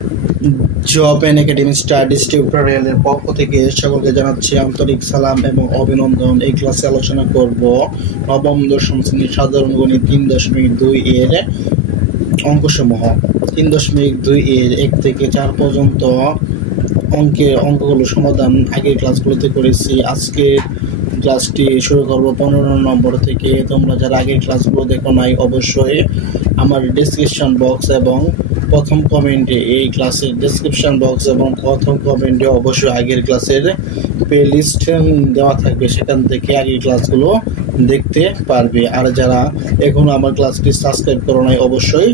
Job and academic studies টিউটোরিয়ালের পক্ষ থেকে সকলকে জানাচ্ছি আন্তরিক সালাম এবং অভিনন্দন। এই ক্লাসে আলোচনা করব নবম দশম শ্রেণীর সাধারণ গণিত 3.2 এর অঙ্কসমূহ। 3.2 এর 1 থেকে 4 পর্যন্ত অঙ্কগুলো সমাধান আগের ক্লাসগুলোতে করেছি। আজকে ক্লাসটি শুরু করব 15 নম্বর থেকে। তোমরা যারা আগের ক্লাসগুলো দেখো নাই অবশ্যই আমার ডেসক্রিপশন বক্স এবং প্রথম কমেন্টে এই ক্লাসের ডেসক্রিপশন বক্স এবং প্রথম কমেন্টে অবশ্যই আগের ক্লাসের প্লেলিস্ট দেওয়া থাকবে, সেখান থেকে আগের ক্লাসগুলো দেখতে পারবে। আর যারা এখনো আমার ক্লাসটি সাবস্ক্রাইব করো নাই অবশ্যই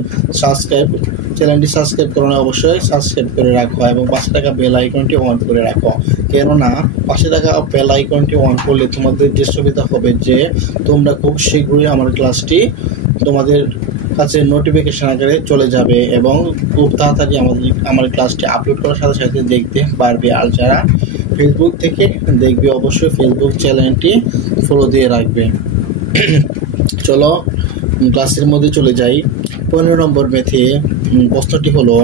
চ্যানেলটি সাবস্ক্রাইব করো না, অবশ্যই সাবস্ক্রাইব করে রাখো এবং পাশে থাকা বেল আইকনটি অন করে রাখো। কেননা পাশে থাকা বেল আইকনটি অন করলে তোমাদের যে সুবিধা হবে যে তোমরা খুব শীঘ্রই আমার ক্লাসটি তোমাদের কাছে নোটিফিকেশন আকারে চলে যাবে এবং খুব তাড়াতাড়ি আমার ক্লাসটি আপলোড করার সাথে সাথে দেখতে পারবে। আর যারা ফেসবুক থেকে দেখবে অবশ্যই ফেসবুক চ্যানেলটি ফলো দিয়ে রাখবে। চলো ক্লাসের মধ্যে চলে যাই। 15 নম্বর ম্যাথে প্রশ্নটি হলো,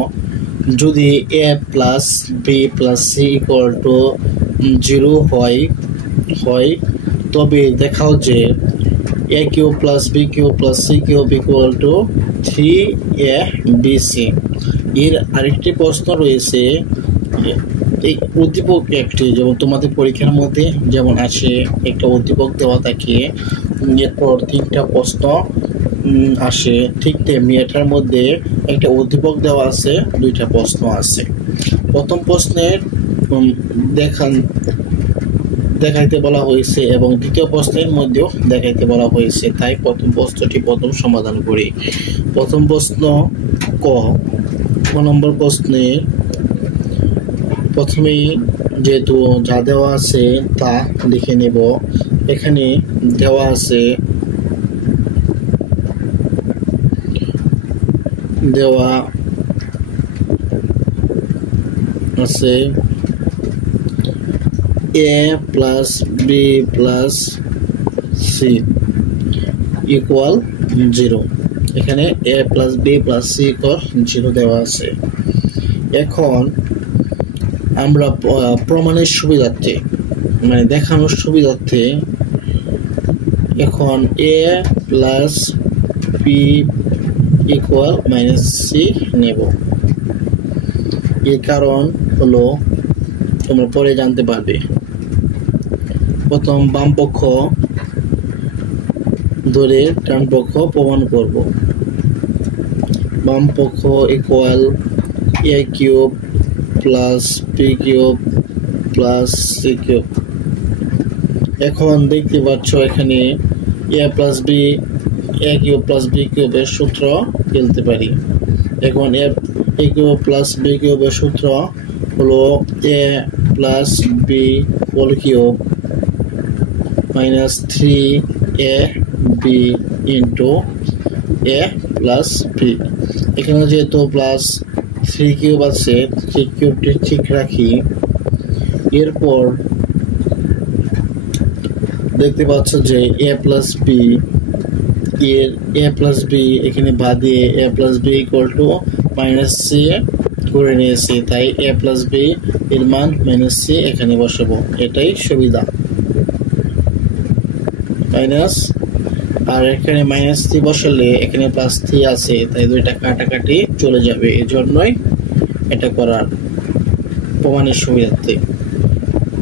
যদি a plus B plus C equal to 0 হয় তবে দেখাও যে a cube plus B cube plus C cube equal to 3abc। এর আরেকটি প্রশ্ন রয়েছে, এই উদ্দীপক একটি, যেমন তোমাদের পরীক্ষার মধ্যে যেমন আসে একটা উদ্দীপক দেওয়া থাকে, এরপর 3টা প্রশ্ন আসে, ঠিক তেমনি এটার মধ্যে একটা উদ্দীপক দেওয়া আছে, 2টা প্রশ্ন আছে। প্রথম প্রশ্নের দেখাইতে বলা হয়েছে এবং দ্বিতীয় প্রশ্নের মধ্যেও দেখাইতে বলা হয়েছে, তাই প্রথম প্রশ্নটি প্রথম সমাধান করি। প্রথম প্রশ্ন ক নম্বর প্রশ্নে প্রথমেই যেহেতু যা দেওয়া আছে তা লিখে নেব। এখানে দেওয়া আছে a plus B plus C equal 0। এখানে a plus B plus C equal 0 দেওয়া আছে। এখন আমরা প্রমাণের সুবিধার্থে মানে দেখানোর সুবিধার্থে এখন a plus B equal minus C নেব। এর কারণ হলো তোমরা পরে জানতে পারবে। প্রথম বাম পক্ষ ধরে ডান পক্ষ প্রমাণ করব। বাম পক্ষ equal a cube plus B cube plus C cube. এখন দেখতে পাচ্ছ এখানে a plus B a cube plus B কিউবের সূত্র ফেলতে পারি। এখন a কিউব প্লাস বি কিউবের সূত্র হলো a plus B whole cube minus 3ab into a plus B. এখানে যেহেতু প্লাস 3 কিউব আছে, 3 কিউবটি ঠিক রাখি। এরপর দেখতে পাচ্ছ যে a প্লাস বি এর a প্লাস বি এখানে বাদ দিয়ে a plus B equal to minus C করে নিয়েছি, তাই a প্লাস বি এর মান মাইনাস সি এখানে বসাবো। এটাই সুবিধা। মাইনাস আর এখানে মাইনাস 3 বসালে এখানে প্লাস 3 আছে, তাই 2টা কাটাকাটি চলে যাবে। এই জন্যই এটা করার প্রমাণের সুবিধার্থে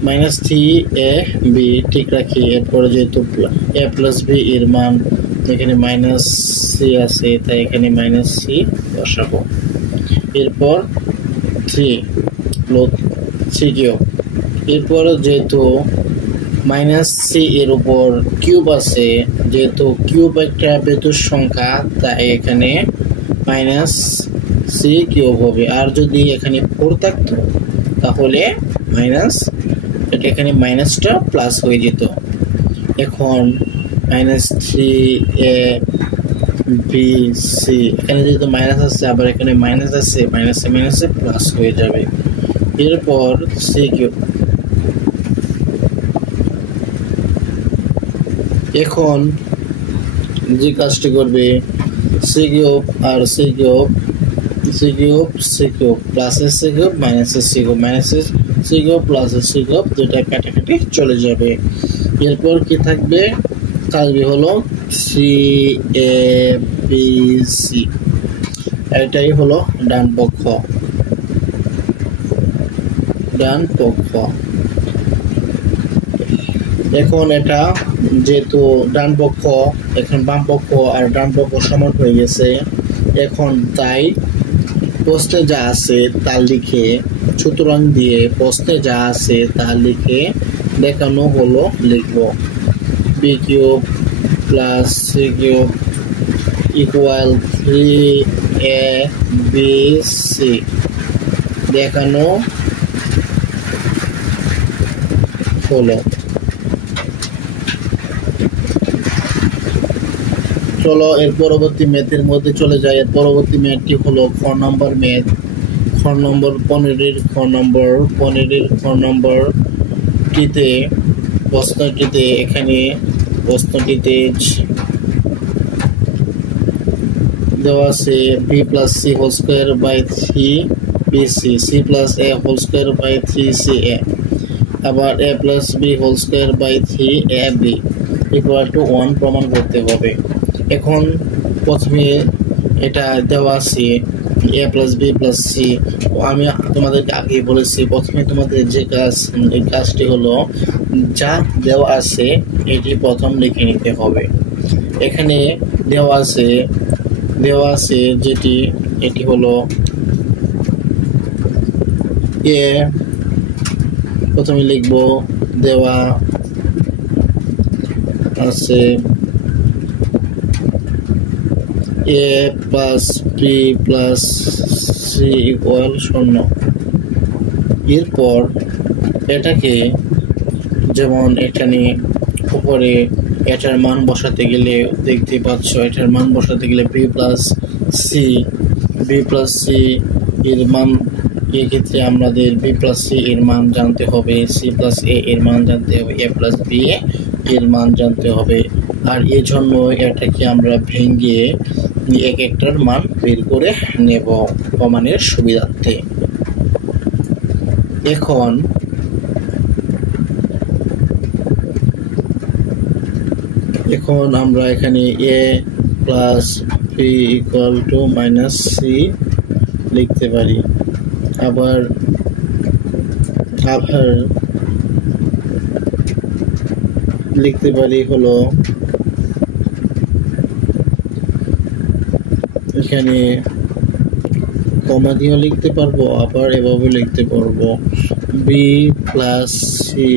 মাইনাস 3ab ঠিক রাখি। এরপরে যেহেতু a প্লাস বি এর মান এখানে মাইনাস সি আছে, তাই এখানে মাইনাস সি বসাবো। এরপর 3 কিউব। এরপর যেহেতু মাইনাস সি এর উপর কিউব আছে, যেহেতু কিউব একটা বেতুর সংখ্যা, তাই এখানে মাইনাস সি কিউব হবে। আর যদি এখানে 4 থাকতো তাহলে মাইনাস, এটা এখানে মাইনাসটা প্লাস হয়ে যেত। এখন মাইনাস 3abc, এখানে যেহেতু মাইনাস আছে আবার এখানে মাইনাস আছে, মাইনাসে প্লাস হয়ে যাবে। এরপর সি কিউব। এখন যে কাজটি করবে সি কিউব আর C cube C cube plus S C cube minus S C cube minus S C cube plus S C cube দুইটা কাটাকাটি চলে যাবে। এরপর কি থাকবে, থাকবে হলো সি এ বি সি, এটাই হলো ডান পক্ষ। এখন এটা যেহেতু ডান পক্ষ, এখন বাম পক্ষ আর ডান পক্ষ সমান হয়ে গেছে, এখন তাই প্রশ্নে যা আছে তা লিখে, সুতরাং দিয়ে প্রশ্নে যা আছে তা লিখে দেখানো হলো, লিখবো B cube plus C cube equal 3abc দেখানো হলো। চলো এর পরবর্তী ম্যাথের মধ্যে চলে যায়। এর পরবর্তী ম্যাথটি হলো খ নম্বর ম্যাথ, খ নম্বর 15 নম্বরটিতে প্রশ্নটিতে এখানে প্রশ্নটিতে দেওয়া আছে B plus C whole square by 3bc C plus A whole square by 3ca আবার A plus B whole square by 3ab equal to 1 প্রমাণ করতে হবে। এখন প্রথমে এটা দেওয়া আছে A plus B plus C, আমি তোমাদেরকে আগেই বলেছি প্রথমে তোমাদের যে এই কাজটি হলো যা দেওয়া আছে এটি প্রথম লিখে নিতে হবে। এখানে দেওয়া আছে যেটি, এটি হলো এ, প্রথমে লিখব দেওয়া আছে A plus B plus C equal 0। এরপর এটাকে যেমন এখানে উপরে এটার মান বসাতে গেলে দেখতে পাচ্ছ, এটার মান বসাতে গেলে বি প্লাস সি এর মান, এক্ষেত্রে আমাদের বি প্লাস সি এর মান জানতে হবে, সি প্লাস এ এর মান জানতে হবে, এ প্লাস বি এর মান জানতে হবে। আর এই জন্য এটাকে আমরা ভেঙে এক একটার মান বের করে নেব প্রমাণের সুবিধার্থে। এখন আমরা এখানে A plus B equal to minus C লিখতে পারি, আবার লিখতে পারি হলো এখানে কমা দিয়েও লিখতে পারবো, আবার এভাবে লিখতে পারবো B plus C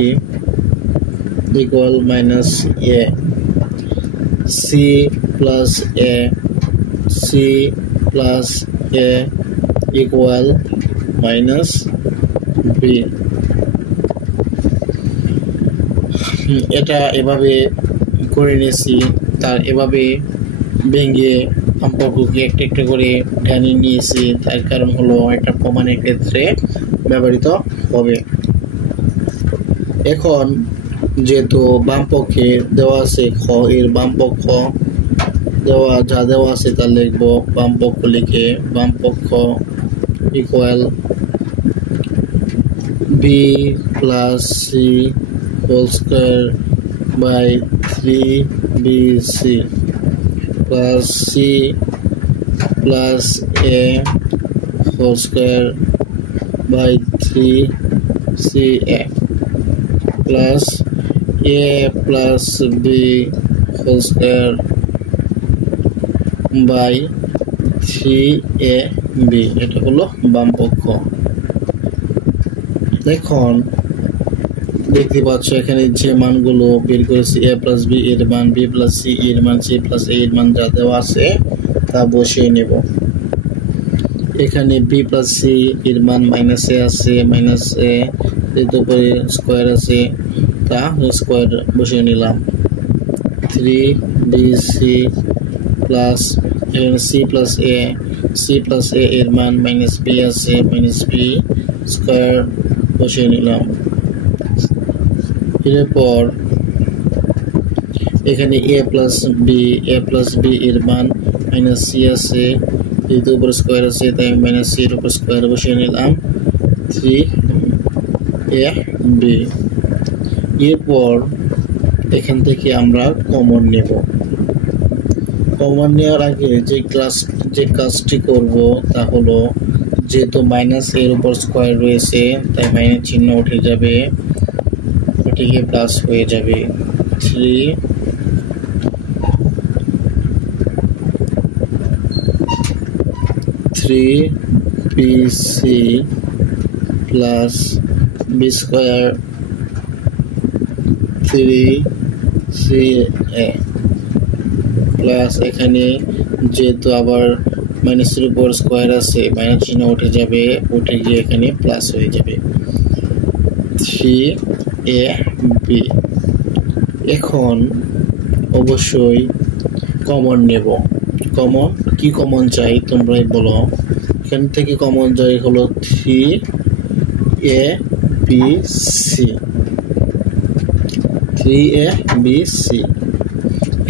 equal minus A, C plus A equal minus B. এটা এভাবে করে নিয়েছি, তার এভাবে ভেঙে সম্পর্ককে একটা একটা করে টেনে নিয়েছি, তার কারণ হলো এটা প্রমাণের ক্ষেত্রে ব্যবহৃত হবে। এখন যেহেতু বাম পক্ষে দেওয়া আছে খ, এর বাম পক্ষ যা দেওয়া আছে তা লিখবো, বাম পক্ষ লিখে বাম পক্ষ equal B plus C whole square by 3bc plus C plus A whole square by 3ca plus A plus B whole square by 3ab, এটা হলো বাম পক্ষ। এখন দেখতে পাচ্ছ এখানে যে মানগুলো বের করেছি, এ প্লাস বি এর মান, বি প্লাস সি এর মান, সি প্লাস এ এর মান যা দেওয়া আছে তা বসিয়ে নেব। এখানে বি প্লাস সি এর মান মাইনাস এ আছে, মাইনাস এ এর উপরে স্কোয়ার আছে, তা স্কোয়ার বসিয়ে নিলাম। 3bc প্লাস সি প্লাস এ এর মান মাইনাস বি আছে, মাইনাস বি স্কোয়ার বসিয়ে নিলাম। এরপর এখানে এ প্লাস বি এর মান মাইনাস সি আছে, যেহেতু উপর স্কোয়ার আছে তাই মাইনাস সি এর উপর স্কোয়ার বসিয়ে নিলাম 3ab। এরপর এখান থেকে আমরা কমন নেব। কমন নেওয়ার আগে যে কাজটি করব তা হলো যেহেতু মাইনাস এর উপর স্কোয়ার রয়েছে তাই মাইনাস চিহ্ন উঠে যাবে, ওটিকে প্লাস হয়ে যাবে 3bc plus B square 3ca plus এখানে যেহেতু আবার মাইনাসের উপর স্কোয়ার আছে মাইনাস চিহ্ন উঠে যাবে, উঠে গিয়ে এখানে প্লাস হয়ে যাবে 3ab। এখন অবশ্যই কমন নেব। কি কমন চাই তোমরাই বলো। এখান থেকে কমন চাই হলো 3abc।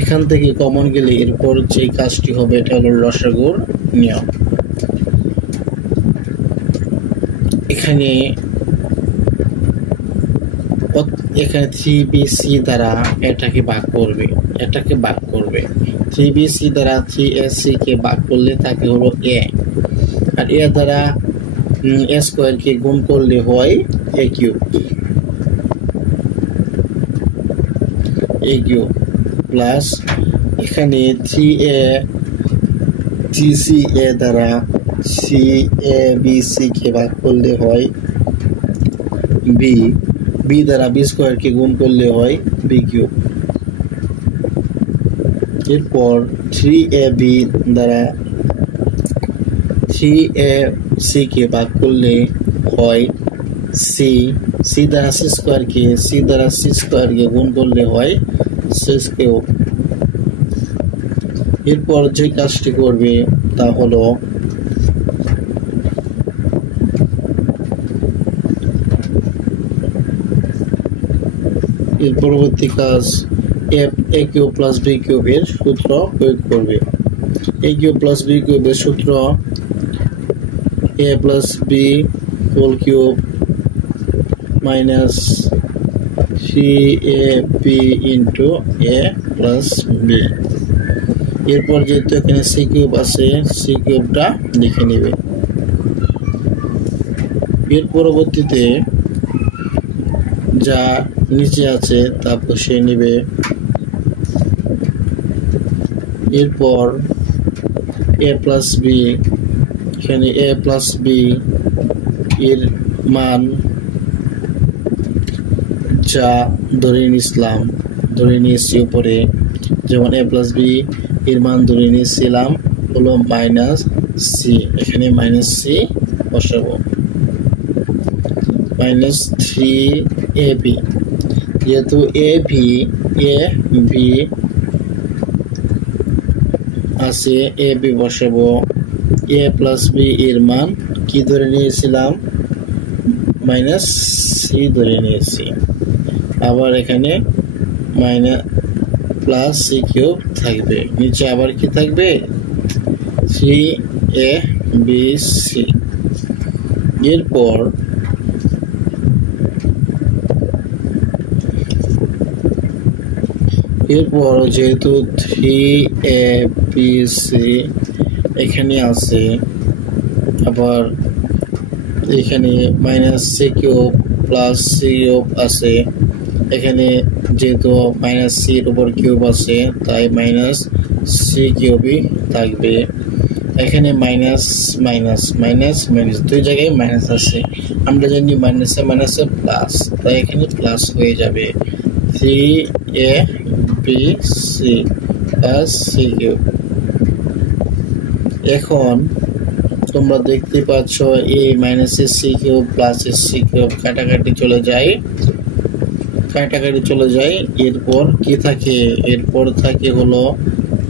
এখান থেকে কমন গেলে এরপর যে কাজটি হবে এটা হলো লসাগুর নিয়ম। এখানে 3bc দ্বারা এটাকে ভাগ করবে 3bc দ্বারা 3ac কে ভাগ করলে থাকে হলো a, আর a দ্বারা a স্কয়ার কে গুণ করলে হয় a কিউব প্লাস এখানে 3ca দ্বারা cabc কে ভাগ করলে হয় b দ্বারা b স্কয়ার কে গুণ করলে হয় b কিউব। এরপর 3ab দ্বারা 3ac কে ভাগ করলে হয় c দ্বারা c স্কয়ার কে গুণ করলে হয় c কিউব। এরপর যে কাজটি করবে তা হলো এর পরবর্তী কাজ a কিউব প্লাস b কিউবের সূত্র প্রয়োগ করবে। a কিউব প্লাস b কিউবের সূত্র a plus b whole cube minus 3ab into a plus b। এরপর যেহেতু এখানে c কিউব আছে c কিউবটা লিখে নেবে। এর পরবর্তীতে যা নিচে আছে তা বসিয়ে নেবে। এরপর a প্লাস b, এখানে a প্লাস b এর মান যা ধরে নিয়েছি উপরে, যেমন a প্লাস b এর মান ধরে নিয়েছিলাম হলো মাইনাস c, এখানে মাইনাস c বসাবো মাইনাস 3ab। যেহেতু ab আছে ab বসাবো। a প্লাস b এর মান কি ধরে নিয়েছিলাম মাইনাস c ধরে নিয়েছি, আবার এখানে মাইনাস প্লাস c কিউব থাকবে, নিচে আবার কি থাকবে 3abc। এরপর যেহেতু 3abc এখানে আছে, আবার এখানে minus c cube plus c cube আছে, এখানে যেহেতু মাইনাস c এর উপর কিউব আছে তাই মাইনাস c কিউবই থাকবে। এখানে মাইনাস দুই জায়গায় মাইনাস আছে, আমরা জানি মাইনাসে প্লাস, তাই এখানে প্লাস হয়ে যাবে 3abc প্লাস c কিউব। এখন তোমরা দেখতে পাচ্ছ এই মাইনাসের c কিউব প্লাসের c কিউব কাটাকাটি চলে যায়। এরপর কি থাকে, এরপর থাকে হলো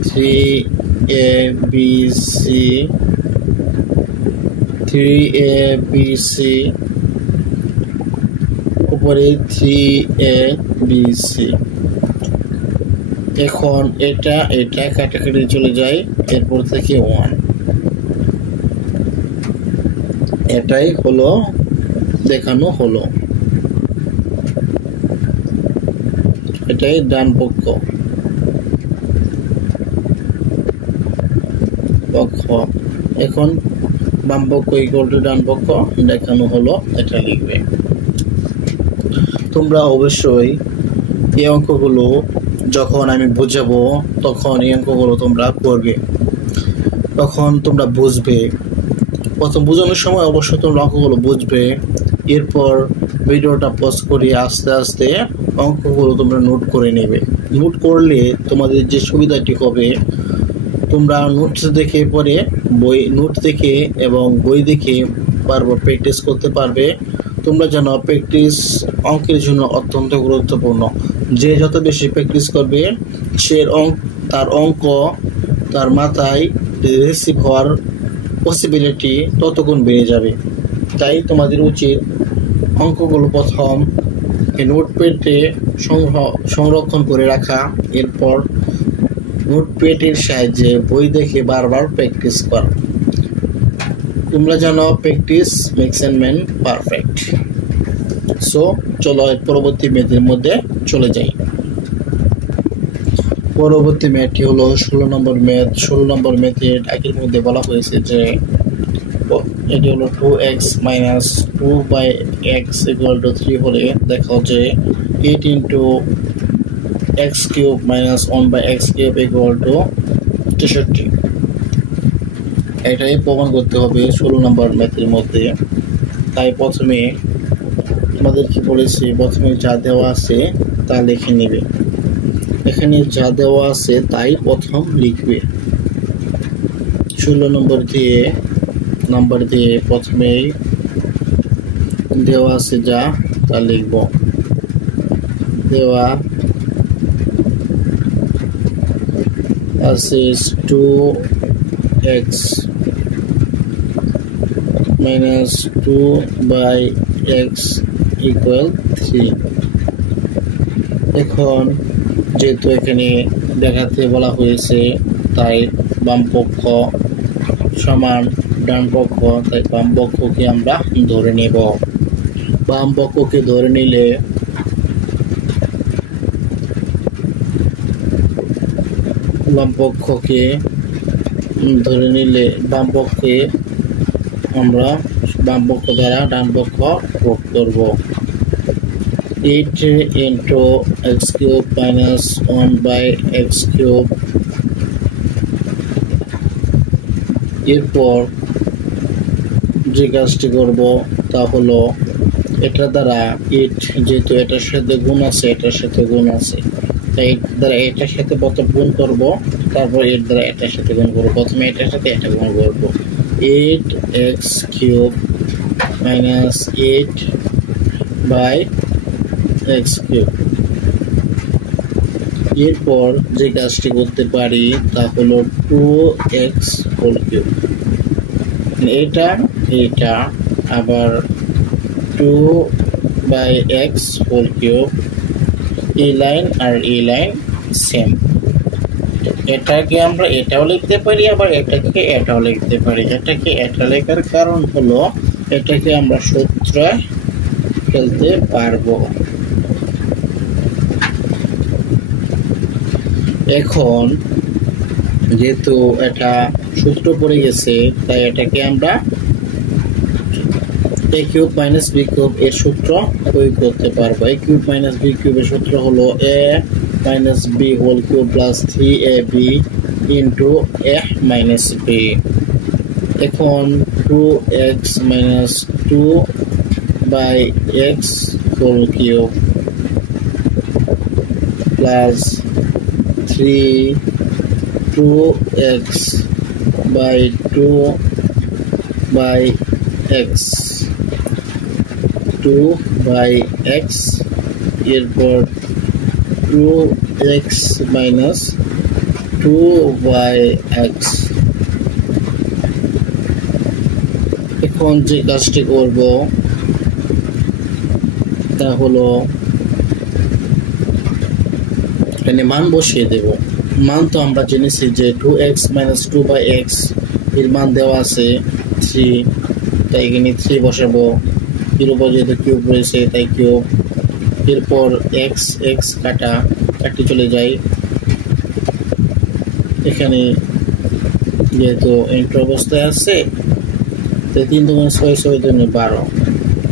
3abc উপরে 3abc। এখন এটা কাটাকাটি চলে যায়, এরপর থেকে 1 এটাই হলো দেখানো হলো, এটাই ডান পক্ষ। এখন বাম পক্ষ ইকুয়াল টু ডান পক্ষ দেখানো হলো, এটা লিখবে। তোমরা অবশ্যই এই অঙ্কগুলো যখন আমি বুঝাবো তখন এই অঙ্কগুলো তোমরা করবে, তখন তোমরা বুঝবে। প্রথম বোঝানোর সময় অবশ্যই তোমরা অঙ্কগুলো বুঝবে, এরপর ভিডিওটা পজ করে আস্তে আস্তে অঙ্কগুলো তোমরা নোট করে নেবে। নোট করলে তোমাদের যে সুবিধাটি হবে, তোমরা নোটস দেখে পরে নোট দেখে এবং বই দেখে বারবার প্র্যাকটিস করতে পারবে। তোমরা জানো প্র্যাকটিস অঙ্কের জন্য অত্যন্ত গুরুত্বপূর্ণ। যে যত বেশি প্র্যাকটিস করবে সে তার অঙ্ক তার মাথায় রিসিভ হওয়ার পসিবিলিটি ততগুণ বেড়ে যাবে। তাই তোমাদের উচিত অঙ্কগুলো প্রথম নোটপ্যাডে সংরক্ষণ করে রাখা, এরপর নোটপ্যাডের সাহায্যে বই দেখে বারবার প্র্যাকটিস করা। তোমরা জানো practice makes a man perfect. So চলো পরবর্তী ম্যাথের মধ্যে চলে যাই। পরবর্তী ম্যাথটি হলো 16 নম্বর ম্যাথ। 16 নম্বর ম্যাথের আগের মধ্যে বলা হয়েছে যে এটি হলো 2x - 2/x = 3 হলে দেখাও যে 8 × x³ - 1/x³ = 63। এটাই প্রমাণ করতে হবে 16 নম্বর ম্যাথের মধ্যে। তাই প্রথমে তোমাদের কি বলেছি, প্রথমে যা দেওয়া আছে তা লিখে নেবে। এখানে যা দেওয়া আছে তাই প্রথম লিখবে। 16 নম্বর দিয়ে প্রথমেই দেওয়া আছে যা তা লিখব। দেওয়া আছে 2x - 2/x = 3। এখন যেহেতু এখানে দেখাতে বলা হয়েছে তাই বাম পক্ষ সমান ডান পক্ষ, তাই বাম পক্ষকে আমরা ধরে নেব। বাম পক্ষকে ধরে নিলে বাম পক্ষকে আমরা বাম পক্ষ দ্বারা ডান পক্ষ যোগ করব। 8 × x³ - 1/x³। এরপর যে কাজটি করব তা হলো এটা দ্বারা 8, যেহেতু এটার সাথে গুণ আছে এটার সাথে গুণ আছে, তাই দ্বারা এটার সাথে প্রথম গুণ করব, তারপর এর দ্বারা এটার সাথে গুণ করব। প্রথমে এটার সাথে এটা গুণ করব। 8x³ - 8/x³। এরপর যে কাজটি করতে পারি তা হলো 2x³। এটা আবার 2/x³। এই লাইন আর এই লাইন সেম। এটাকে আমরা এটাও লিখতে পারি, আবার এটাকে এটাও লিখতে পারি। এটাকে এটা লেখার কারণ হলো এটাকে আমরা সূত্রে ফেলতে পারবো। এখন যেহেতু এটা সূত্র পড়ে গেছে তাই এটাকে আমরা a³ - b³ এর সূত্র প্রয়োগ করতে পারবো। a³ - b³ এর সূত্র হলো a - b³ + 3ab × a - b। এখন 2x - 2/x³ plus 2x/2/x 2/x, এরপর 2x - 2/x। এখন যে কাজটি করব তা হলো এখানে মান বসিয়ে দেব। মান তো আমরা জেনেছি যে 2x - 2/x এর মান দেওয়া আছে 3। তাই এখানে 3 বসাবো। এর উপর যেহেতু কিউব রয়েছে তাই কিউব। এরপর এক্স এক্স কাটি চলে যায়। এখানে যেহেতু এন্টার অবস্থায় আছে তাই 3 দুগুণ 6 6 দুগুণে 12,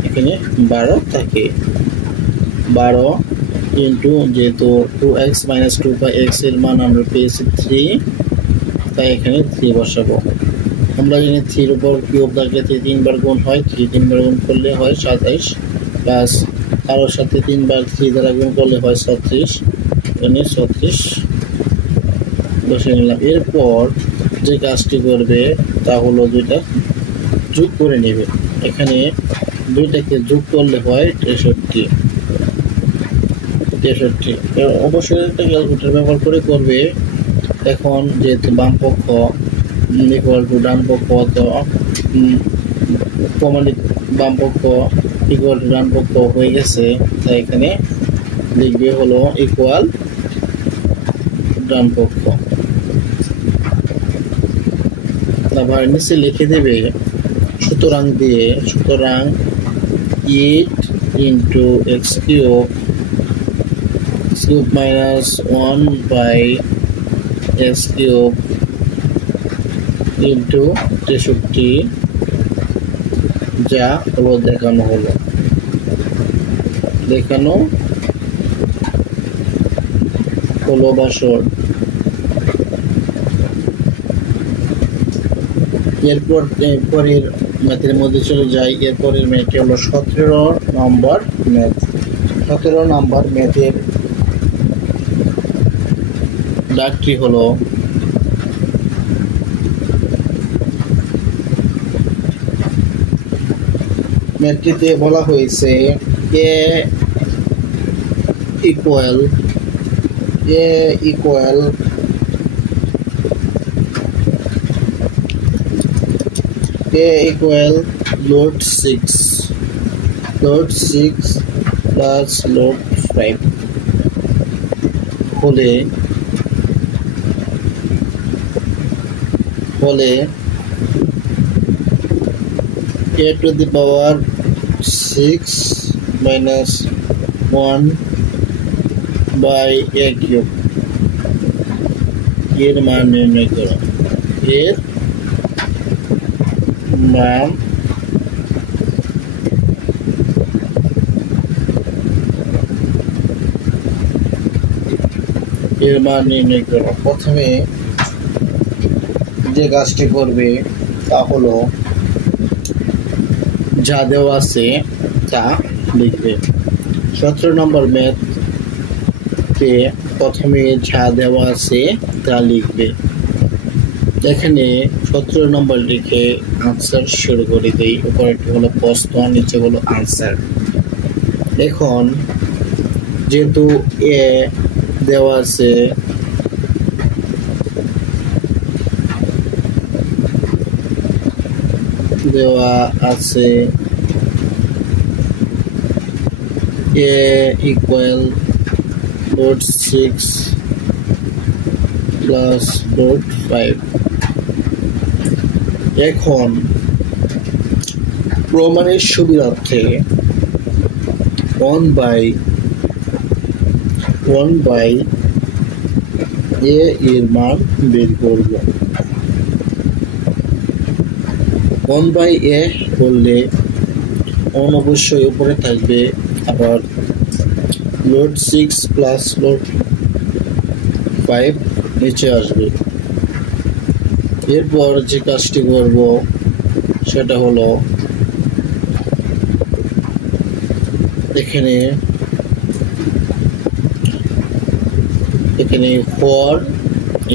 এখানে 12 থাকে। 12 ইন্টু যেহেতু 2x মাইনাস 2 x এর মান আমরা পেয়েছি 3, তাই এখানে 3 বসাবো। আমরা জানি 3 এর উপর কিউব থাকলে 3 বার গুণ হয়, 3 বার গুণ করলে হয় 27 প্লাস আরও সাথে 3 বার 3 দ্বারা গুণ করলে হয় 36, এখানে 36 বসে নিলাম। এরপর যে কাজটি করবে তা হলো দুইটা যোগ করে নেবে। এখানে দুইটাকে যোগ করলে হয় 63। অবশ্যই একটা ক্যালকুলেটর ব্যবহার করে করবে। এখন যেহেতু বাম পক্ষ ইকুয়াল টু ডান পক্ষ, তো প্রমাণিত বাম পক্ষ ইকুয়াল টু ডান পক্ষ হয়ে গেছে, তাই এখানে লিখবে হলো ইকুয়াল ডান পক্ষ। আবার নিচে লিখে দেবে সুতরাং 8 into X cube minus 1 by X cube into 63 যা হলো দেখানো হলো বাসর। এরপরের ম্যাথের মধ্যে চলে যাই। এরপরের ম্যাথটি হলো 17 নম্বর ম্যাথ। 17 নম্বর ম্যাথের দাগটি হলো ম্যাথটিতে বলা হয়েছে এ ইকুয়াল লোড 6 প্লাস লোড 5 হলে a to the power 6 minus 1 by a cube এর মান নির্ণয় করো। এর মান নির্ণয় করো। প্রথমে যে কাজটি করবে তা হলো যা দেওয়া আছে তা লিখবে। 17 নম্বর ম্যাথে প্রথমে যা দেওয়া আছে তা লিখবে। এখানে 17 নম্বর লিখে আনসার শুরু করে দেই। উপরেরটি হলো প্রশ্ন, নিচে হলো আনসার। এখন যেহেতু এ দেওয়া আছে a equal load 6 plus load 5। এখন প্রমাণের সুবিধার্থে 1 by a এর মান বের করব। 1 by a করলে অবশ্যই উপরে থাকবে, আবার লোড 6 প্লাস লোড 5 নিচে আসবে। এরপর যে কাজটি করব সেটা হলো এখানে ফর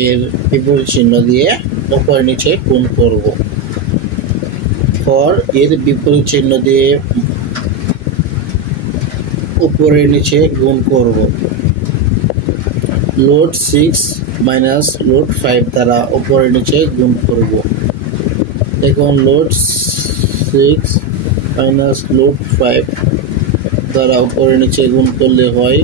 এর বিপরীত চিহ্ন দিয়ে উপরে নিচে গুণ করব। ফর এর বিপরীত চিহ্ন দিয়ে উপরে নিচে গুণ করব। লোড 6 মাইনাস লোড 5 দ্বারা উপরে নিচে গুণ করব। এখন লোড 6 মাইনাস লোড 5 দ্বারা উপরে নিচে গুণ করলে হয়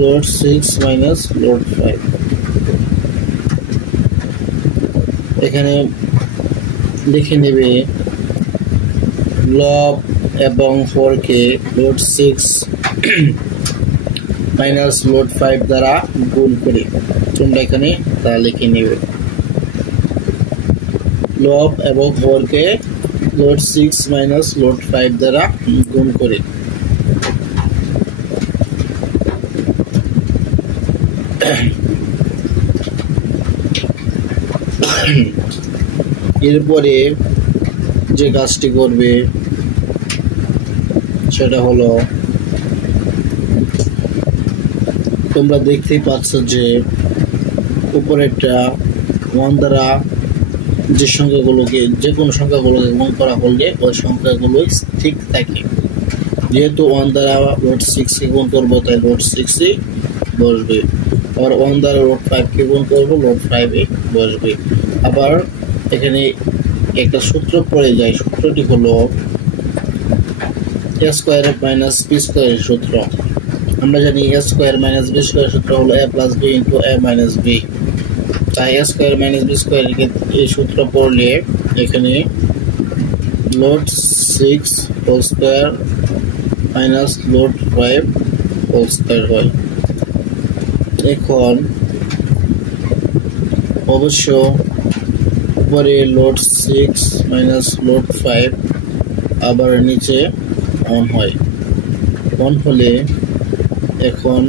লোড 6 মাইনাস লোড 5। এখানে লিখে নেবে লব এবং 4কে লোড 6 মাইনাস লোড 5 দ্বারা গুণ করে তোমরা এখানে তা লিখে নেবে। লব এবং 4কে লোড 6 মাইনাস লোড 5 দ্বারা গুণ করে এরপরে যে কাজটি করবে সেটা হলো, তোমরা দেখতেই পাচ্ছ যে উপরেরটা 1 দ্বারা যে সংখ্যাগুলোকে, যে কোনো সংখ্যাগুলোকে গুণ করা হলে ওই সংখ্যাগুলো ঠিক থাকে। যেহেতু 1 দ্বারা লোড 6কে গুণ করবো তাই লোড 6ই বসবে। আবার 1 দ্বারা লোড 5কে গুণ করবো, লোড 5ই বসবে। আবার এখানে একটা সূত্র পড়ে যায়, সূত্রটি হলো a স্কয়ার মাইনাস b স্কয়ারের সূত্র। আমরা জানি a স্কয়ার মাইনাস b স্কয়ারের সূত্র হলো a plus b into a minus b। তাই a স্কয়ার মাইনাস b স্কয়ারের এই সূত্র পড়লে এখানে root 6 whole square minus root 5 whole square হয়। এখন অবশ্য উপরে লোড 6 মাইনাস লোড 5 আবার নিচে 1 হয়। 1 হলে এখন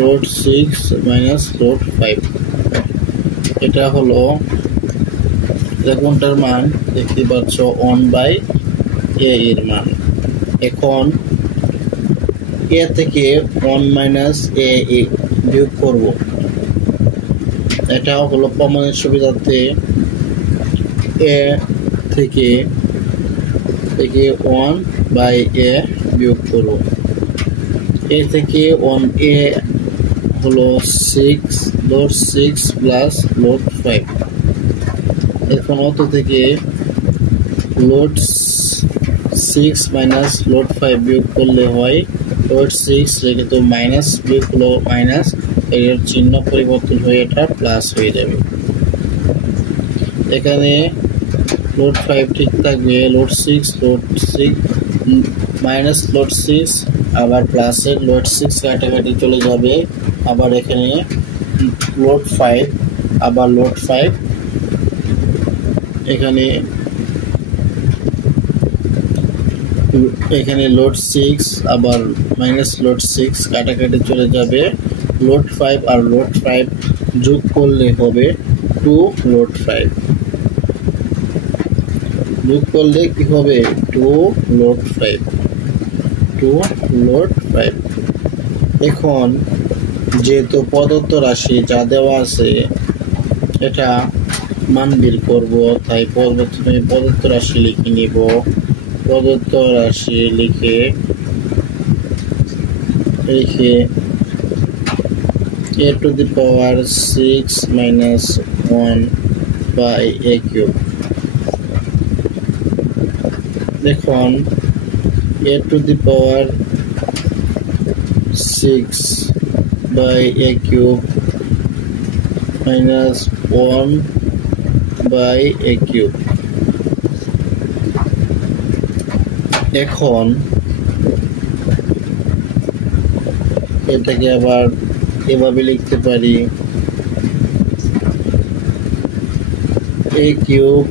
লোড 6 মাইনাস লোড 5, এটা হলো কোনটার মান দেখতে পাচ্ছ 1/a এর মান। এখন a থেকে 1 মাইনাস a বিয়োগ করব। এটা হলো প্রমাণের সুবিধার্থে a থেকে 1/a বিয়োগ করব। a থেকে 1a হলো 6 লোড 6 প্লাস লোড 5। এখন অত থেকে লোড 6 মাইনাস লোড 5 বিয়োগ করলে হয় লোড 6 রেখে তো মাইনাস বিয়োগ হলো মাইনাস, এর চিহ্ন পরিবর্তন হয়ে এটা প্লাস হয়ে যাবে। এখানে লোড 5 ঠিক থাকবে, লোড 6 মাইনাস লোড 6 আবার প্লাসের লোড 6 কাটাকাটি চলে যাবে। আবার এখানে লোড 5 আবার লোড 5, এখানে লোড 6 আবার মাইনাস লোড 6 কাটাকাটি চলে যাবে। লোড 5 আর লোড 5 যোগ করলে হবে 2 লোড 5। যোগ করলে কি হবে 2 লোড 5, 2 লোড 5। এখন যেহেতু প্রদত্ত রাশি যা দেওয়া আছে এটা মান বের করব, তাই প্রথমে প্রদত্ত রাশি লিখে নিব। প্রদত্ত রাশি লিখে a to the power 6 minus 1/a cube। দেখুন a to the power 6/a cube minus 1/a cube। এখন এটাকে আবার এভাবে লিখতে পারি a cube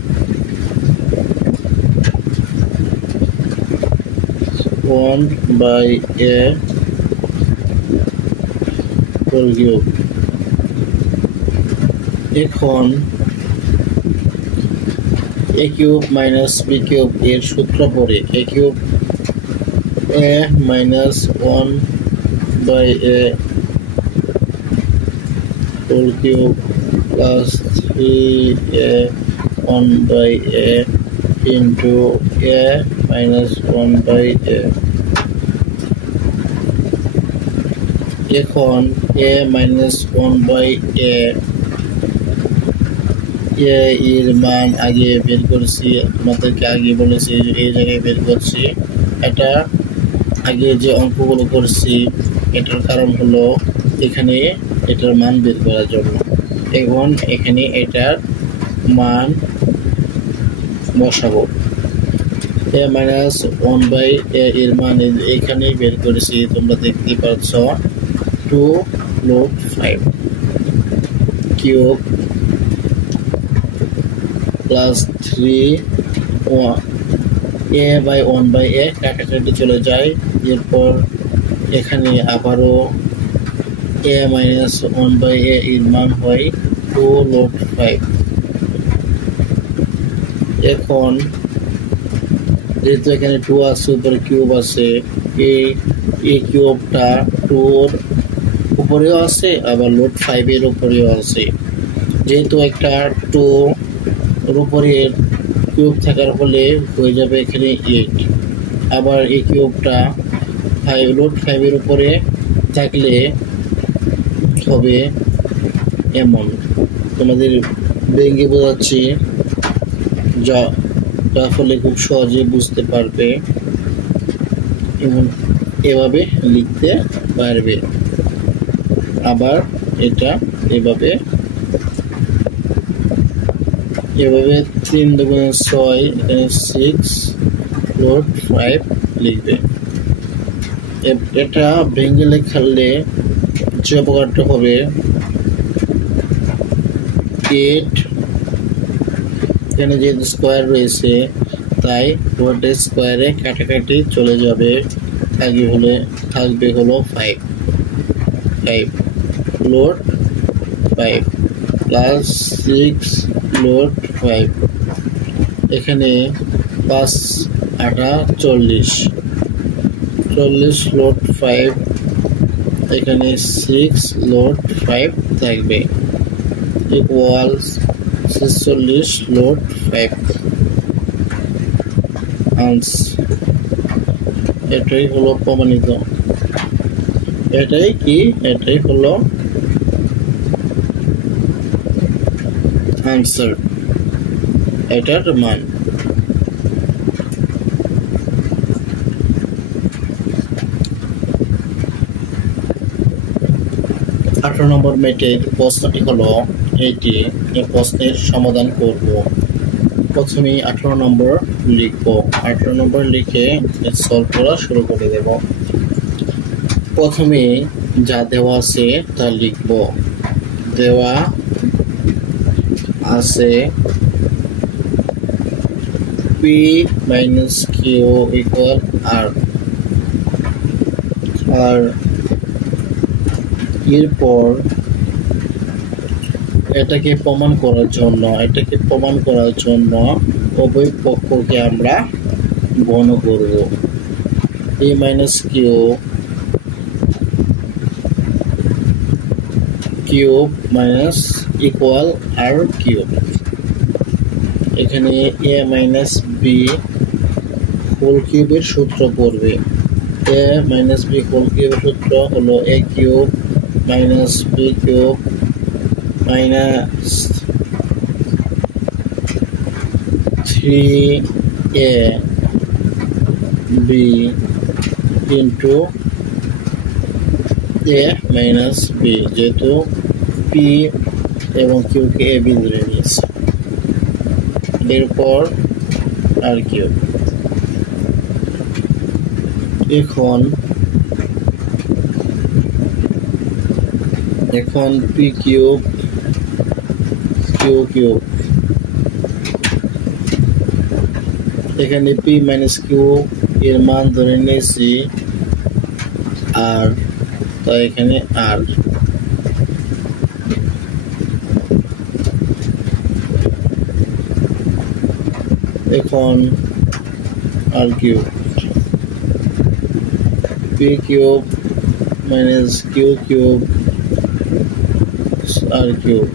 1/a whole cube। এখন a cube minus b cube এর সূত্র পড়ে a cube a minus 1/a whole cube plus 3a 1/a into a minus 1/a। এখন a minus 1/a এর মান আগে বের করছি, আমাদেরকে আগে বলেছি এই জায়গায় বের করছি। এটা আগে যে অঙ্কগুলো করছি এটার কারণ হলো এখানে এটার মান বের করার জন্য। এখন এখানে এটার মান বসাবো। a মাইনাস 1/a এর মান এখানেই বের করেছি, তোমরা দেখতে পাচ্ছ। 2 root 5 cube plus 3 a by 1/a কাটাকাটি চলে যায়। এরপর এখানে আবারও a মাইনাস 1/a এর মান হয় 2 লোড 5। এখন যেহেতু এখানে 2 আছে, উপরে কিউব আছে, এই কিউবটা 2 এর উপরেও আছে, আবার লোড 5 এর উপরেও আছে। যেহেতু একটা 2 এর উপরে কিউব থাকার ফলে হয়ে যাবে এখানে 8। আবার এই কিউবটা লোড 5 এর উপরে থাকলে হবে এমন। তোমাদের ভেঙে বোঝাচ্ছি, যার ফলে খুব সহজে বুঝতে পারবে এবং এভাবে লিখতে পারবে। আবার এটা এভাবে 3 দুগুণে 6, এখানে 6 লোড 5 লিখবে। এটা ভেঙে লেখালে যে উপকারটা হবে 8, এখানে যেহেতু স্কোয়ার রয়েছে তাই রোডের স্কোয়ারে কাটাকাটি চলে যাবে, থাকবে হলো 5 লোড 5 প্লাস 6 লোড 5। এখানে 5 8 40 লোড 5, এখানে 6 লোড 5 থাকবে, ইকুয়ালস 46 লোড 5। এটাই হলো প্রমাণিত। এটাই হলো আনসার, এটার মান। 18 নম্বর ম্যাথের প্রশ্নটি হলো এটি। এই প্রশ্নের সমাধান করব। প্রথমে 18 নম্বর লিখব। 18 নম্বর লিখে সলভ করা শুরু করে দেব। প্রথমে যা দেওয়া আছে তা লিখব। দেওয়া আছে p মাইনাস কিউ ইকুয়াল আর। আর এরপর এটাকে প্রমাণ করার জন্য উভয় পক্ষকে আমরা ঘন করব। a minus cube minus equal আর কিউব। এখানে a মাইনাস বি হোল কিউবের সূত্র পড়বে। a মাইনাস বি হোল কিউবের সূত্র হলো a cube minus B cube minus 3ab into a minus B, যেহেতু p এবং কিউকে a b ধরে নিয়েছে। এরপর আর কিউব। এখন p কিউব কিউব, এখানে p মাইনাস কিউ এর মান ধরে নিয়েছি আর, তাই এখানে আর। এখন R cube, p cube minus cube R cube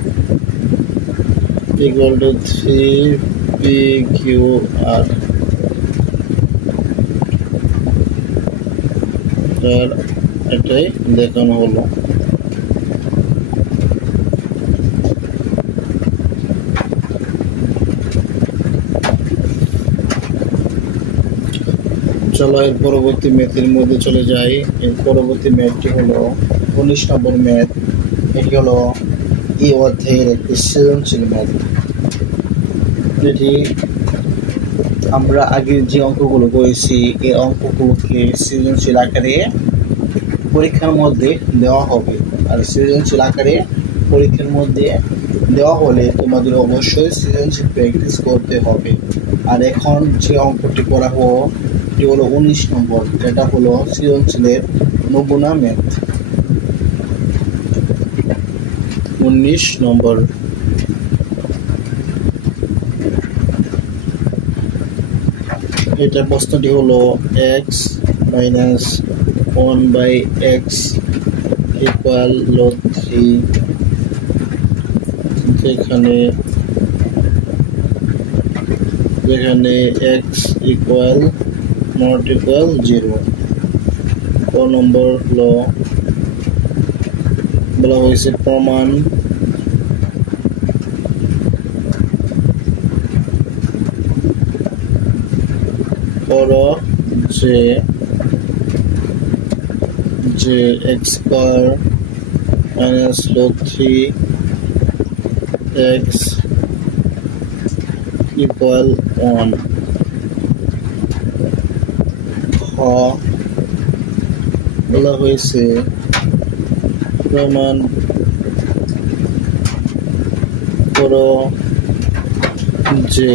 equal to 3pqr। এটাই দেখানো হলো। চলো এর পরবর্তী ম্যাথের মধ্যে চলে যাই। এর পরবর্তী ম্যাথটি হলো 19 নম্বর ম্যাথ। এটি হলো এই অধ্যায়ের একটি সৃজনশীল ম্যাথ। এটি আমরা আগের যে অঙ্কগুলো করেছি এই অঙ্কগুলোকে সৃজনশীল আকারে পরীক্ষার মধ্যে দেওয়া হবে। আর সৃজনশীল আকারে পরীক্ষার মধ্যে দেওয়া হলে তোমাদের অবশ্যই সৃজনশীল প্র্যাকটিস করতে হবে। আর এখন যে অঙ্কটি করা হলো এটি হলো 19 নম্বর, যেটা হলো সৃজনশীলের নমুনা ম্যাথ। 19 নম্বর। এটা প্রশ্নটি হলো x minus 1/x equal log 3, যেখানে x equal not equal 0। ক নম্বর হলো বলা হয়েছে প্রমাণ করো যে x square minus log 3x equal 1। খ বলা হয়েছে প্রমাণ করো যে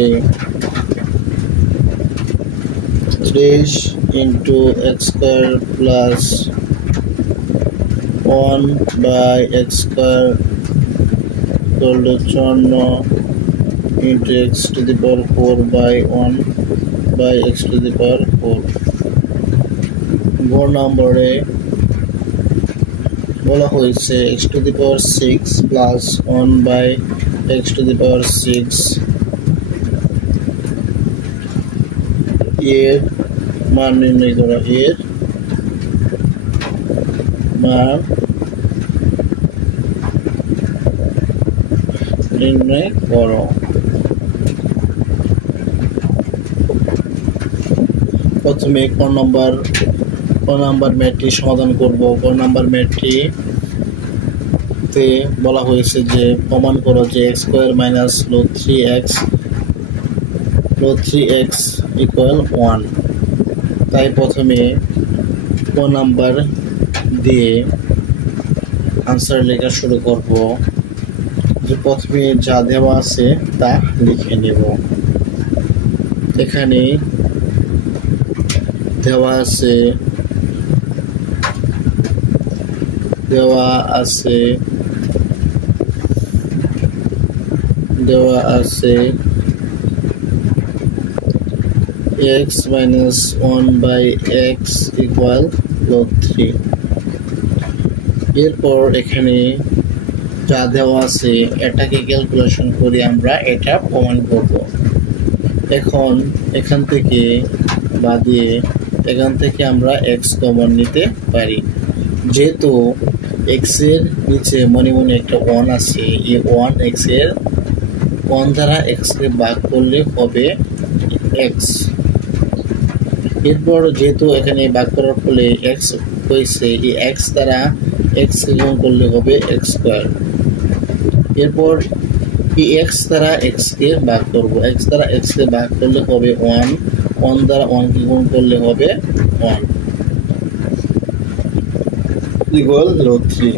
3 into x square plus 1/x square equal to 54 into x to the power 4/1/x to the power 4। গ নম্বরে বলা হয়েছে x to the power 6 plus 1/x to the power 6 এর মান নির্ণয় করা। এর মান নির্ণয় করো। প্রথমে ক নাম্বার ম্যাথটি সমাধান করব। ক নাম্বার ম্যাথটি তে বলা হয়েছে যে প্রমাণ করো যে x square minus log 3x equal 1। তাই প্রথমে ক নাম্বার দিয়ে আনসার লেখা শুরু করব। যে প্রথমে যা দেওয়া আছে তা লিখে নেব। এখানে দেওয়া আছে x minus 1/x equal log 3। এরপর এখানে যা দেওয়া আছে এটাকে ক্যালকুলেশন করে আমরা এটা প্রমাণ করব। এখন এখান থেকে আমরা x কমন নিতে পারি। যেহেতু x এর নিচে মনে মনে একটা 1 আছে, এই 1 x এর 1 দ্বারা x কে ভাগ করলে হবে x। এরপর যেহেতু এখানে ভাগ করার ফলে x হয়েছে, এই x দ্বারা x গুণ করলে হবে x স্কয়ার। এরপর এই x দ্বারা x কে ভাগ করব। x দ্বারা x কে ভাগ করলে হবে 1, 1 দ্বারা 1 কে গুণ করলে হবে 1 ইকুয়াল log 3।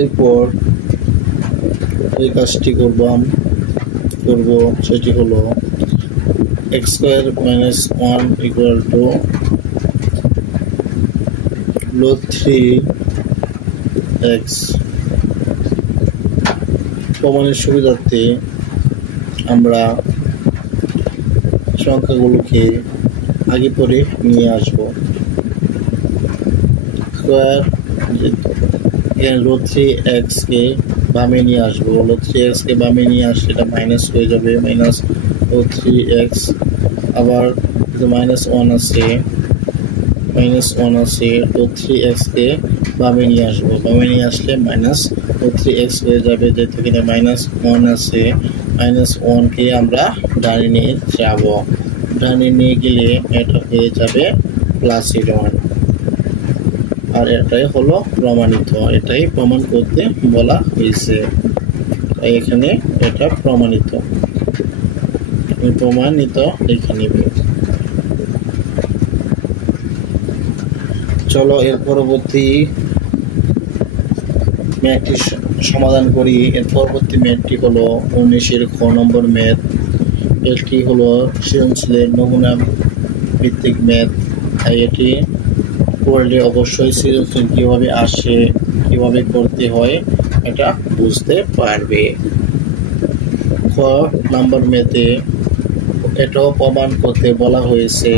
এরপর এই কাজটি করব সেটি হলো x square minus 1 equal to log 3x। প্রমাণের সুবিধার্থে আমরা সংখ্যাগুলোকে আগে পরে নিয়ে আসব। স্কয়ার log 3x কে বামে নিয়ে আসবো। log 3x কে বামে নিয়ে আসলে এটা মাইনাস হয়ে যাবে, মাইনাস log 3x। আবার মাইনাস 1 আছে, log 3x কে বামে নিয়ে আসবো। বামে নিয়ে আসলে মাইনাস log 3x হয়ে যাবে, যেহেতু এখানে মাইনাস 1 আছে। মাইনাস 1 কে আমরা ডানে নিয়ে যাব। ডানে নিয়ে গেলে এটা হয়ে যাবে প্লাস 1। আর এটাই হলো প্রমাণিত, এটাই প্রমাণ করতে বলা হয়েছে, তাই এখানে এটা প্রমাণিত, প্রমাণিত লিখে নিবে। চলো এর পরবর্তী ম্যাথটি সমাধান করি। এর পরবর্তী ম্যাথটি হলো 19-এর খ নম্বর ম্যাথ। এটি হলো সৃজনশীলের নমুনা ভিত্তিক ম্যাথ, তাই এটি করলে অবশ্যই সৃজনশীল কিভাবে আসে, কিভাবে করতে হয় এটা বুঝতে পারবে। খ নম্বর ম্যাথে এটাও প্রমাণ করতে বলা হয়েছে,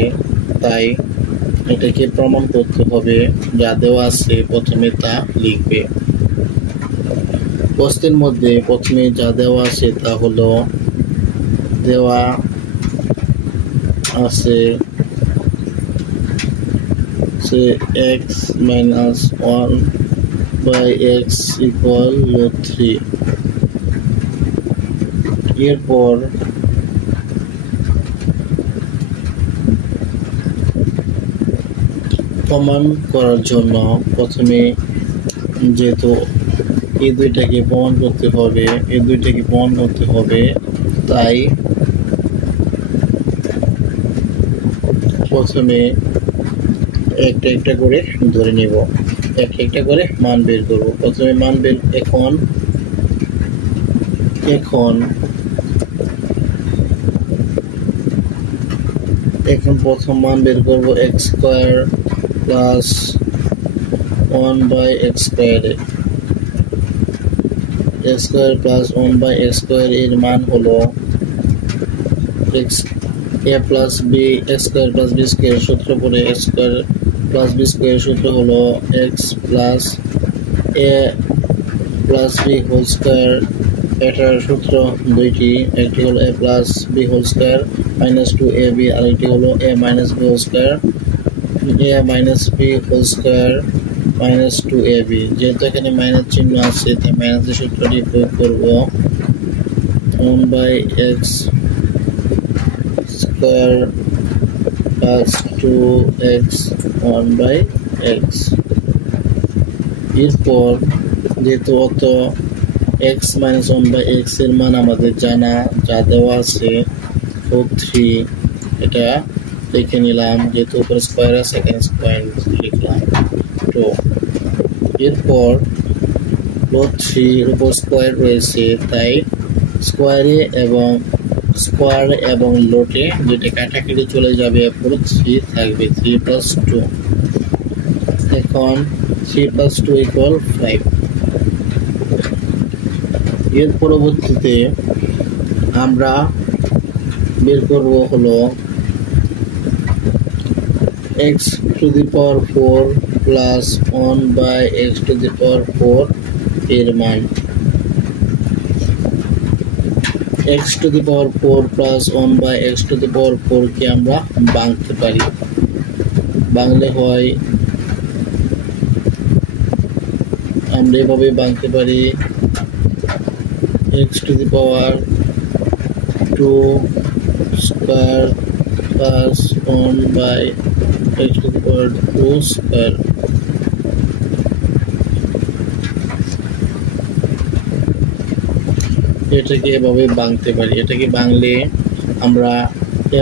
তাই এটাকে প্রমাণ করতে হবে। যা দেওয়া আছে প্রথমে তা লিখবে। প্রশ্নের মধ্যে প্রথমে যা দেওয়া আছে তা হলো দেওয়া আছে x minus 1 by x equal 3। এরপর প্রমাণ করার জন্য প্রথমে যেহেতু এই দুইটাকে প্রমাণ করতে হবে, তাই প্রথমে একটা করে ধরে নিব, একটা করে মান বের করব। প্রথমে মান বের এখন প্রথম মান বের করব x square plus 1 by x square. x square plus 1 by x square এর মান হলো x a plus b, x square plus b square সূত্র পড়ে x square plus b square সূত্র হলো x plus a plus b whole square. এটার সূত্র দুইটি, একটি হলো a plus b whole square minus 2ab, আর একটি হলো a minus b whole square, a minus b whole square minus 2ab। যেহেতু এখানে মাইনাস চিহ্ন আছে তাই মাইনাসের সূত্রটি প্রয়োগ করব। 1 by x square plus 2x 1 by x। এরপর যেহেতু অত x মাইনাস 1 বাই x এর মান আমাদের জানা, যা দেওয়া আছে 3, এটা লিখে নিলাম। যেহেতু উপরে স্কয়ার আছে এখানে স্কয়ার লিখলাম। তো এরপর 3 এর উপর স্কয়ার রয়েছে, তাই স্কয়ার এবং লোটে যেটা কাটাকাটি চলে যাবে, পুরো 3 থাকবে, 3 প্লাস 2। এখন 3 প্লাস 2 ইকুয়াল 5। এর পরবর্তীতে আমরা বের করব হলো x to the power 4 plus 1 by x to the power 4 এর মান। x to the power 4 plus 1 by x to the power 4 কে আমরা ভাঙতে পারি। ভাঙলে হয় আমরা এভাবে ভাঙতে পারি x to the power 2 square plus 1 by x to the power 2 square. এটাকে এভাবে ভাঙতে পারি। এটাকে ভাঙলে আমরা a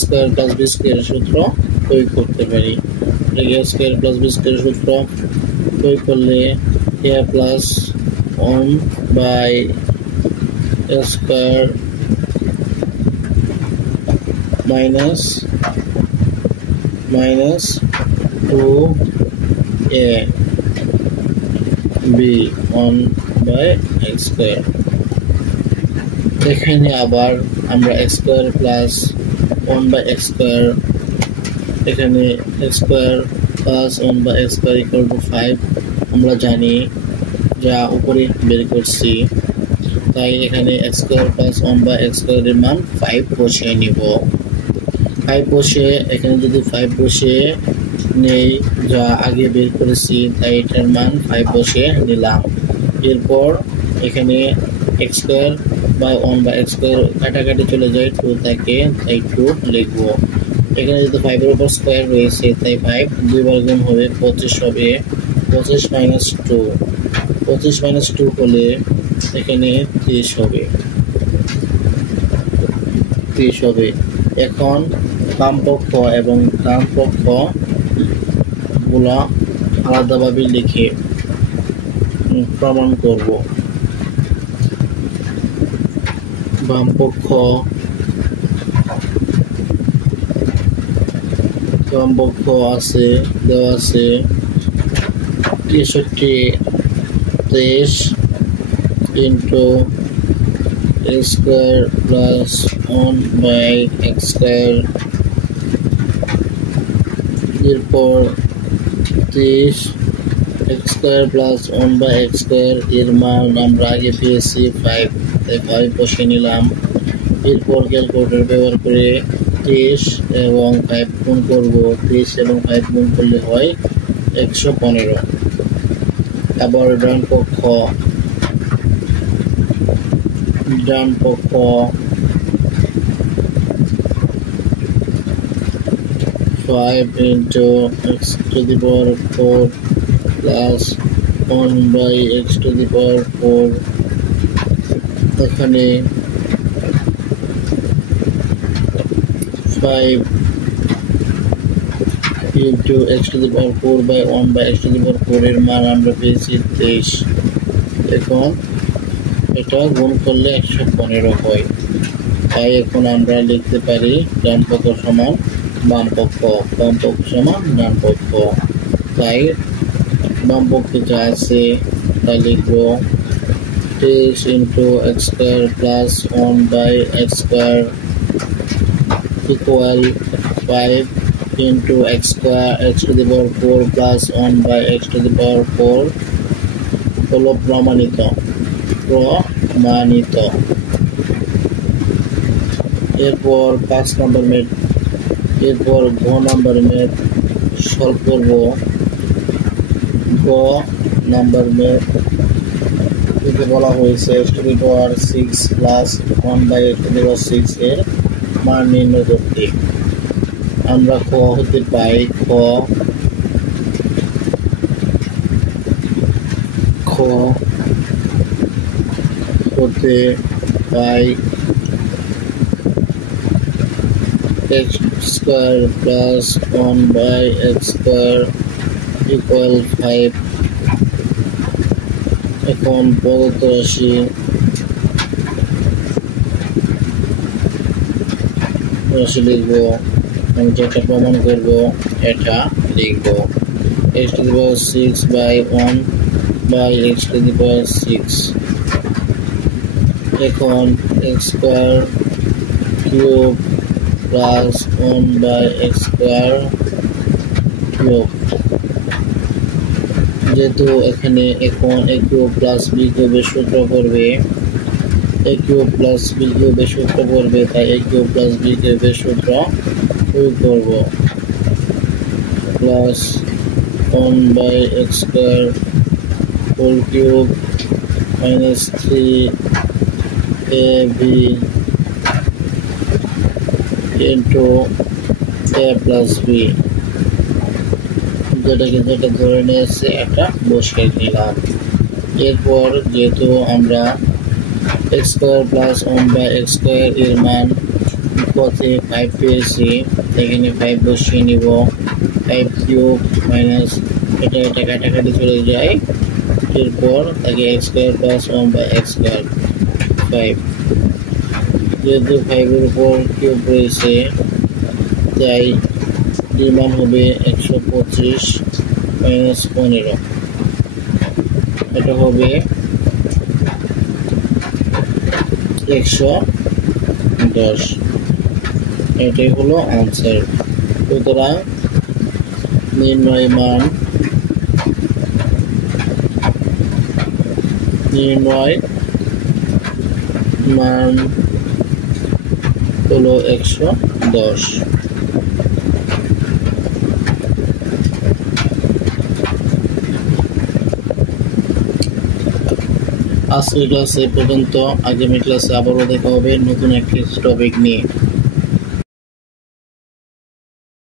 square plus b square সূত্র প্রয়োগ করতে পারি। এটাকে a square plus b square সূত্র প্রয়োগ করলে a plus 1 by a square minus 2a b 1 by x square. এখানে আবার আমরা x square plus 1 by x square, এখানে x square plus 1 by x square equal to 5 আমরা জানি, যা উপরে বের করছি। তাই এখানে x square plus 1 by x স্কয়ারের মান 5 বসিয়ে নিব। 5 বসে এখানে যদি 5 বসে নেই, যা আগে বের করেছি, তাই এটার মান 5 বসে নিলাম। এরপর এখানে x square by 1 by x square কাটাকাটি চলে যায়, 2 থাকে, তাই 2 লিখব। এখানে যেহেতু 5 এর উপর স্কয়ার রয়েছে তাই 5 দুইবার গুণ হবে 25 হবে। 25 মাইনাস 2, 25 মাইনাস 2 হলে এখানে 30 হবে, 30 হবে। এখন বাম পক্ষ এবং ডান পক্ষ গুলা আলাদাভাবে লিখে প্রমাণ করব। বাম পক্ষ আছে দেওয়া আছে 63 into x square plus 1 by x square, এরপর 30 x square plus 1 by x square এর মান আমরা আগে পেয়েছি 5, তাই 5 বসিয়ে নিলাম। এরপর ক্যালকুলেটর ব্যবহার করে 30 এবং 5 গুণ করব, 30 এবং 5 গুণ করলে হয় 115। আবার ডান পক্ষ 5 into x to the power 4 plus 1 by x to the power 4, এখানে 5 into x to the power 4 by 1 by x to the power 4 এর মান আমরা পেয়েছি 23। এখন এটা গুণ করলে 115 হয়, তাই এখন আমরা লিখতে পারি ডান পক্ষ সমান বাম পক্ষ, বাম পক্ষ সমান ডান পক্ষ। তাই বাম পক্ষে যা আছে তা লিখব 23 into x square plus 1 by x square equal 5 into x square x to the power 4 plus 1 by x to the power 4 হলো প্রমাণিত। এরপর 5 নম্বর মেথড, এরপর ঘ নম্বর মেথড সলভ করব। ঘ নম্বর মেথড এতে বলা হয়েছে x to the power 6 plus 1 by x to the power 6 এর মান নির্ণয় করতে। আমরা খ হতে পাই খ হতে পাই x square plus 1 by x square equal 5। এখন প্রদত্ত রাশি লিখব, আমি যেটা প্রমাণ করব এটা লিখব x to the power 6 by 1 by x to the power 6। এখন x square cube plus 1 by x square cube, যেহেতু এখানে এখন a cube plus b cube সূত্র করবে, a cube plus b cube সূত্র করবে, তাই a cube plus b cube সূত্র প্রয়োগ করব। Plus 1 by x square whole cube minus 3ab into a plus b, যেটা ধরে নিয়েছে এটা বসিয়ে নিলাম। এরপর যেহেতু আমরা x square plus 1 by x square এর মান পথে 5 পেয়েছি, এখানে 5 বসিয়ে নিব। 5 কিউব মাইনাস এটা কাটাকাটি চলে যায়, এরপর তাকে x square plus 1 by x square 5, যেহেতু 5 এর উপর কিউব রয়েছে তাই এর মান হবে 125 মাইনাস 15, এটা হবে 110। এটাই হলো আনসার। সুতরাং নির্ণয় মান হলো 110। আজকের ক্লাসে পর্যন্ত, আগামী ক্লাসে আবারও দেখা হবে নতুন একটি টপিক নিয়ে।